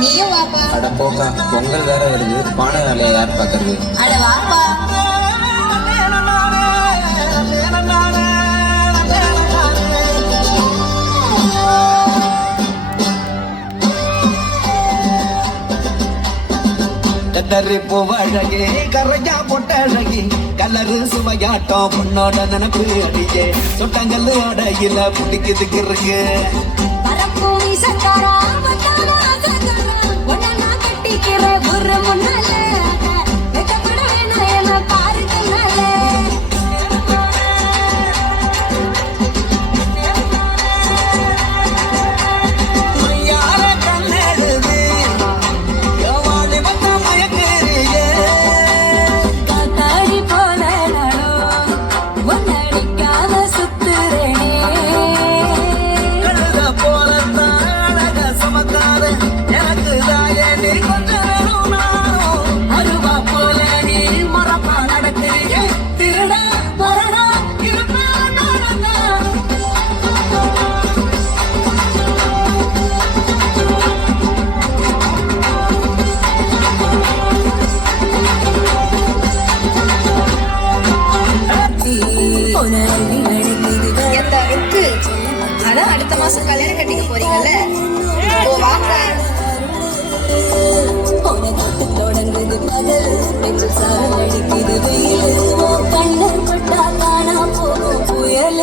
நீயும் வாப்பா. அட போக்கா, பொங்கல் வேற வருது, பானை வேலையை யார் பாக்குறது? அட வாப்பா. கல்லறு பூவழகே கரையா பொட்டழகி கல்லறு சுவையாட்டம் பொண்ணோட நினப்பு அடியே சொட்டங்கல்லு அடையில பிடிக்குதுக்கு இருக்கு அடுத்த மாசம் கல்யாணம் கட்டிக்க போறீங்கல்ல, வாங்க. தொடங்குது பகல் அடிக்குது வெயில் கண்ணன் பட்டா காணா போகும் புயல்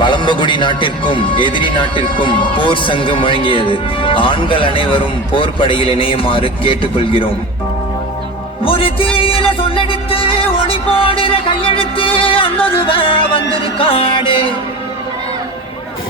வலம்பகுடி நாட்டிற்கும் எதிரி நாட்டிற்கும் போர் சங்கம் வழங்கியது. ஆண்கள் அனைவரும் போர் படையில் இணையுமாறு கேட்டுக்கொள்கிறோம். ஒரு தீயில சொல்லெடுத்து ஒளி போடுற கையெழுத்து அன்னொருவ வந்திருக்காடு.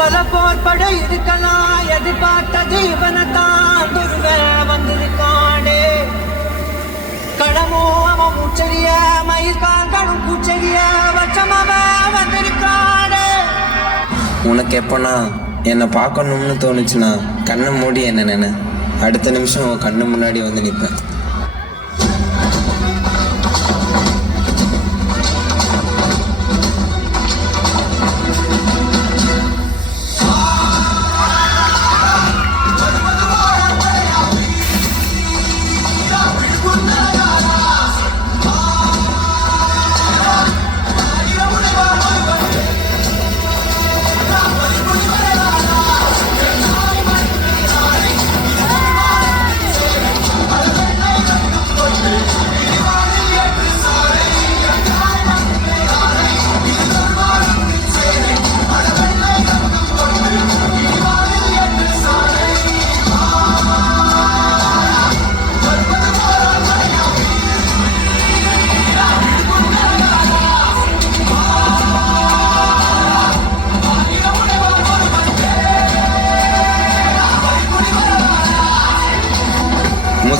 பல போர் படை இருக்கலாம், எதிர்பார்த்தது இவனத்தான் ஒருவ வந்திருக்காடு. கடமோ அவன் மூச்சரிய மயிர்காங்களும் பூச்சரிய வச்சமவ வந்திருக்காடு. உனக்கு எப்பனா என்னை பார்க்கணும்னு தோணுச்சுன்னா கண்ணை மூடி என்ன நினை, அடுத்த நிமிஷம் கண்ணு முன்னாடி வந்து நிற்பேன்.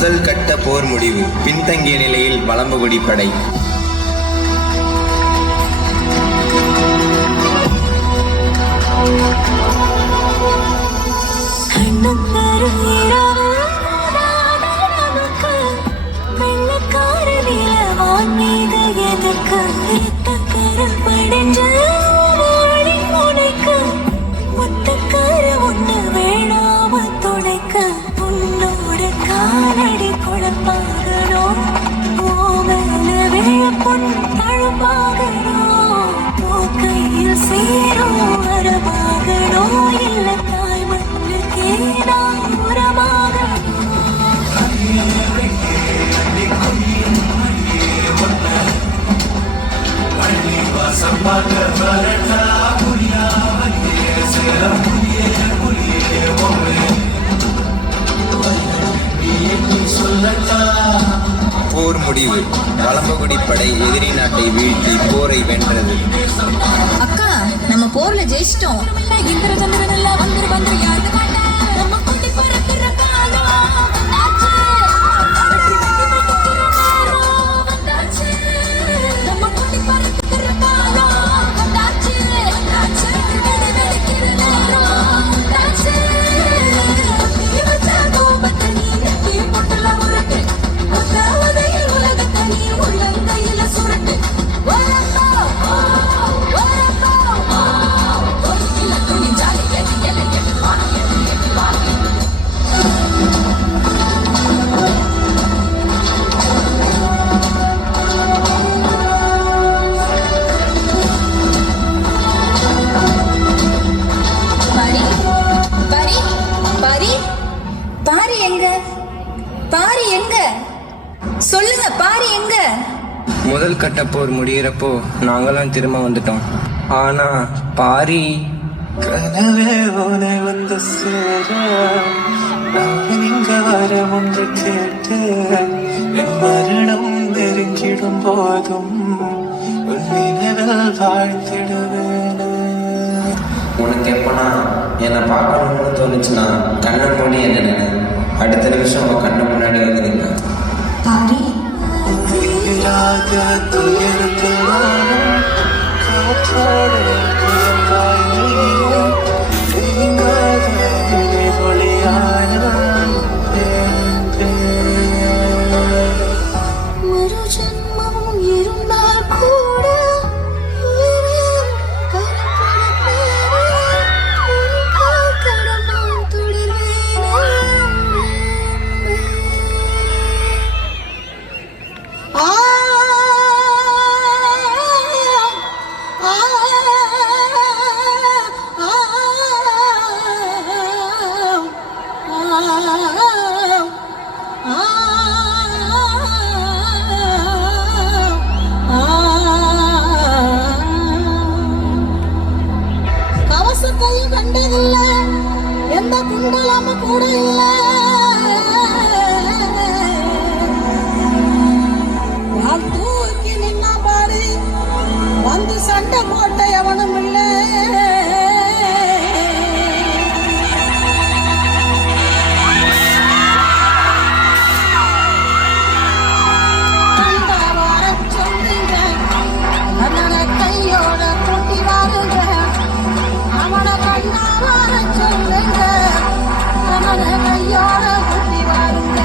முதல் கட்ட போர் முடிவு. பின்தங்கிய நிலையில் வலம்புகுடி படை. போர் முடிவு. வலம்புகுடி படை எதிரி நாட்டை வீழ்த்தி போரை வென்றது. அக்கா, நம்ம போர்ல ஜெயிச்சிட்டோம். சொல்லுங்க, பாரி எங்க? முதல் கட்ட போர் முடிகிறப்போ நாங்களாம் திரும்ப வந்துட்டோம். ஆனா பாரி கனவே உனை வந்து சேர நான் இங்க வர ஒன்று கேட்டு என் மரணம் நெருங்கிடும் போதும் உன் நினைவில் வாழ்த்திடுவேன். உனக்கு எப்பனா என்னை பார்க்கணும்னு தோணுச்சுன்னா கண்ணை மூடி என்ன நினை. அடுத்த நிமிஷம் உன் கண்ணு முன்னாடி வந்து நிற்க. தீராத துயரத்தில் நானும் காற்றோடு புயலாய் நீயும் நீங்காத நினைவொளியாய் நான் ஒரு ஜென்மம் இருந்தால் கூட கவசத்தையும் கண்டதில்லை, எந்த குண்டலமும் கூட இல்லை. நான் தூக்கி நின்னா பாரு, வந்து சண்டை போட்ட எவனும் இல்லை. கையோட கூட்டி வாருங்க, அவன கண்ணா வர சொல்லுங்க, அவன கையோட கூட்டி வாருங்க.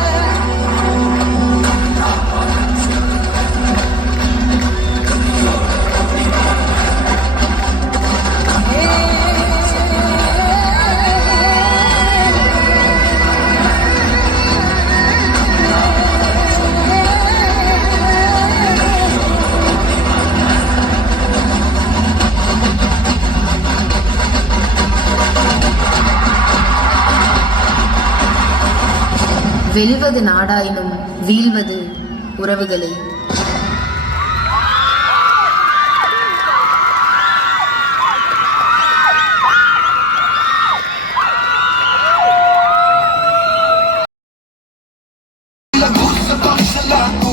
வெல்வது நாடாயினும் வீழ்வது உறவுகளே. La